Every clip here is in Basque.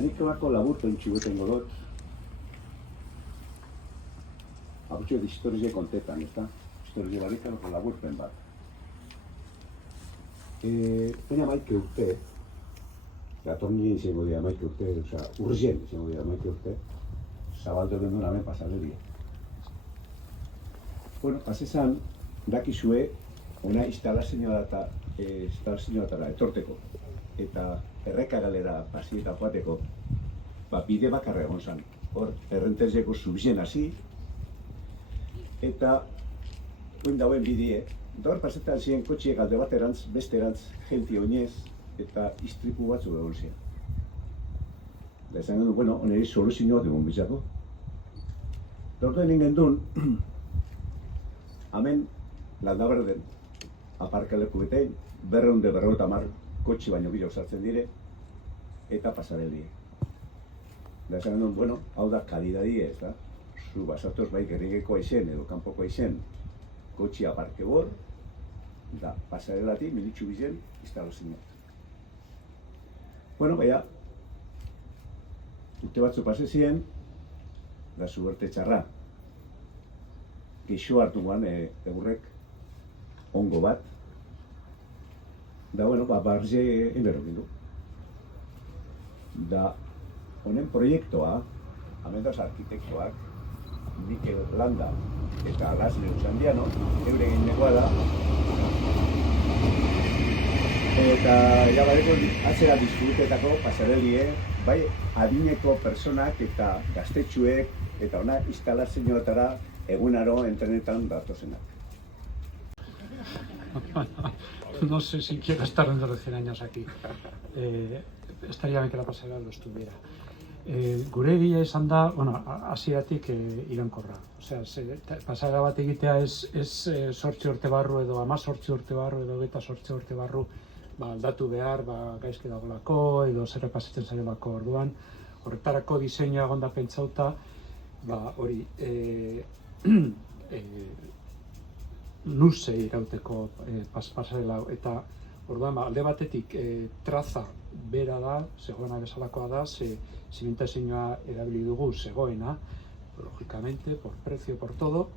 nik olako laburpen txibuten godot, abutxo de historie kontetan, ez da? Historie barikaroko laburpen bat. Baina maike urte, gatornien izango dira maike urte, osea, urgien izango dira maike urte, zabaldu genuen hemen pasaderia. Bueno, pasesan, dakizue, ona instalazioatara etorteko, eta errekagalera pasieta joateko, bide bakarra egon zen. Hor, errentezeko zubien hasi, eta oin dauen bidie, hor pasetan ziren kotxiek alde baterantz, besterantz, jenti oinez, eta istripu batzu egon ziren. Da esan gendu, bueno, oneri soluzioa dugun bizako. Dorten ingen duen, hemen Landaberden aparkaleku betein, 250 kotxi baino bila osatzen dire, eta pasarelie. Da esan genuen, bueno, hau da kalidadie, ez da? Zu basatoz bai gerrigeko aizen edo kanpoko aizen kotxi aparke bor, da pasarelati militxu bizen instalazioa. Bueno, baina, urte batzu pase ziren, da zuerte txarra. Geixo hartu guan egurrek ongo bat. Da, bueno, barze enberrokin du. Da, honen proiektua, amendaz arkitektoak, Mikel Landa eta Lasle Usandiano, eure ginekoa da. Eta, ja, badeko, atzera disfrutetako pasarelie, bai adineko personak eta gaztetxuek, eta ona instalazioetara egunaro entrenetan datozenak. No sé si quiero estar dentro de 100 años aquí. Estaría bien que la pasarela lo estuviera. Gure egia izan da, bueno, hasieratik iraunkorra. Osea, pasarela bat egitea ez 8 urte barru edo 18 urte barru edo 28 urte barru aldatu behar, gaizki dagolako edo zer pasatzen zaiolako orduan. Horretarako diseinua egon da pentsauta, hori luze irauteko pasarela eta orduan alde batetik traza bera da, zegoena bezalakoa da, zimentazioa erabili dugu zegoena, logikamente, por precio, por todo,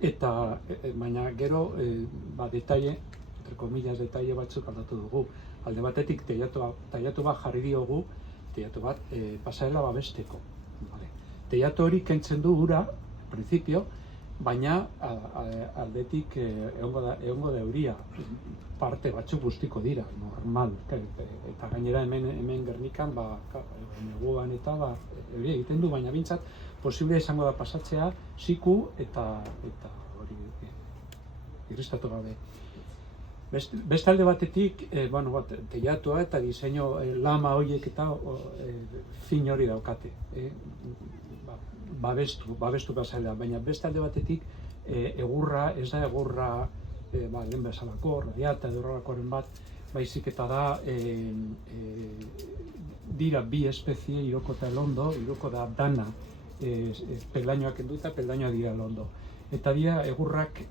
eta baina gero detalle, entre comillas, detalle batzuk aldatu dugu. Alde batetik teilatu bat jarri diogu, teilatu bat pasarela babesteko. Teilatu hori kentzen du ura, principio, baina aldetik egongo da euria, parte batzuk guztiko dira, normal. Eta gainera hemen Gernikan, neguan eta euria egiten du, baina bintzat, posible izango da pasatzea, ziku eta hori irristatu gabe. Beste alde batetik, teilatua eta diseinu lama horiek eta fin hori daukate. Babestu pasarela, baina beste alde batetik egurra, ez da egurra lehen bezalako, radiata edo horrelakoaren bat, baizik eta da dira bi espezie, iroko eta elondo, iroko da dana peldainoak endu eta peldainoak dira elondo. Eta dira egurrak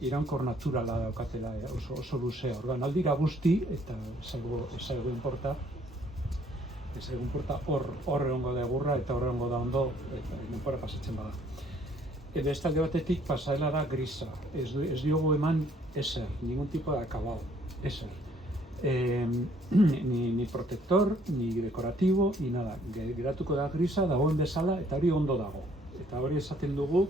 iraunkor naturala daukatela, oso luzea. Orduan, aldira guzti, eta ez zaigu importa, hor egongo da egurra eta hor egongo da ondo, eta denbora pasatzen bada. Beste alde batetik pasarela da grisa, ez diogu eman ezer, ningún tipo de acabado, ezer. Ni protector, ni dekoratibo, ni nada. Geratuko da grisa, dagoen bezala, eta hori ondo dago. Eta hori esaten dugu,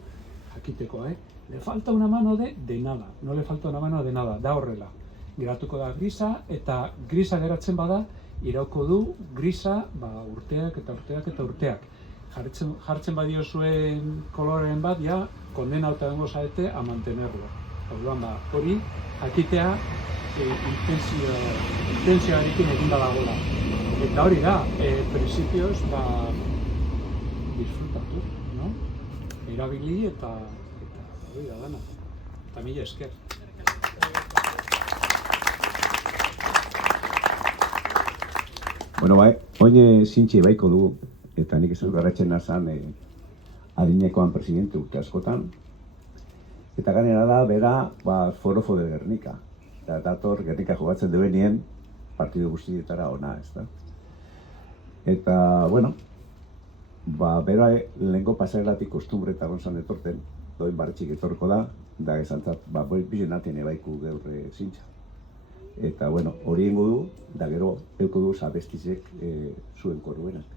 jakiteko, le falta una mano de nada, no le falta una mano de nada, da horrela. Geratuko da grisa, eta grisa geratzen bada, irauko du grisa urteak eta urteak eta urteak. Jartzen badio zuen koloren bat, ja, kondenauta dengo zaete a mantenerlo. Orduan hori, jakitea intentsioarekin egin dagoela. Eta hori da, principios, disfrutatu, no? Erabili eta hori da dana. Eta mila esker. Bueno, oin zintxe baiko dugu, eta nik ez dut garratzen nazan adinekoan presidente urte askotan. Eta ganera da, bera, forofo de Gernika. Eta dator Gernika jogatzen duenien partidu guztietara ona, ez da. Eta, bueno, bera lehenko pasarelatik kostumbre eta gonzan etorten, doin bartxik etorko da, da esantzat, bilen atien ebaiku gaur zintza. Eta, bueno, hori ingo du, da gero, euko du zabestizek zuen koruenak.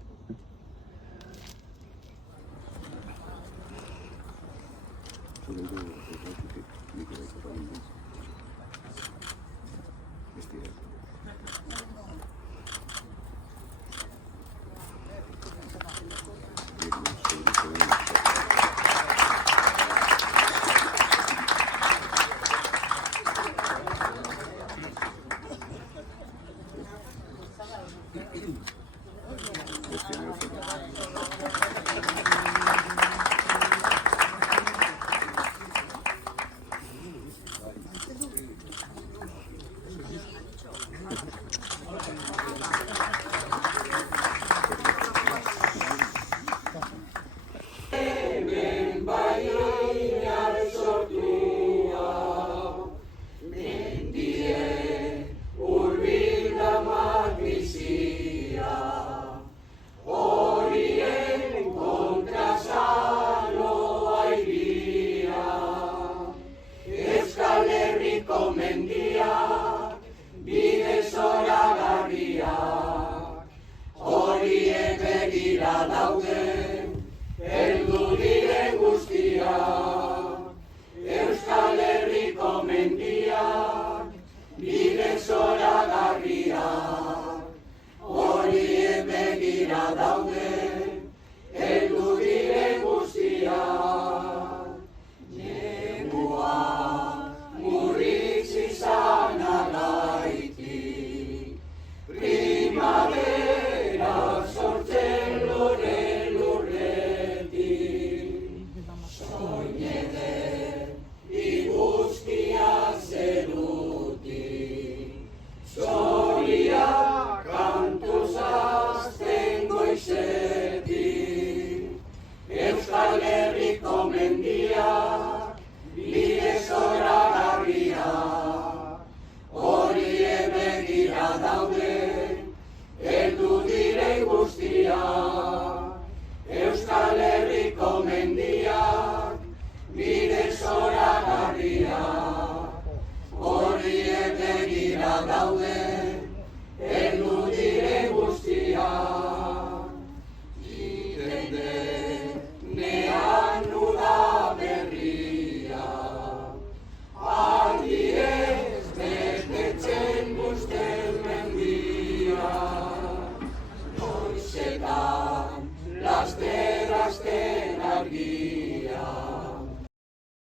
Daude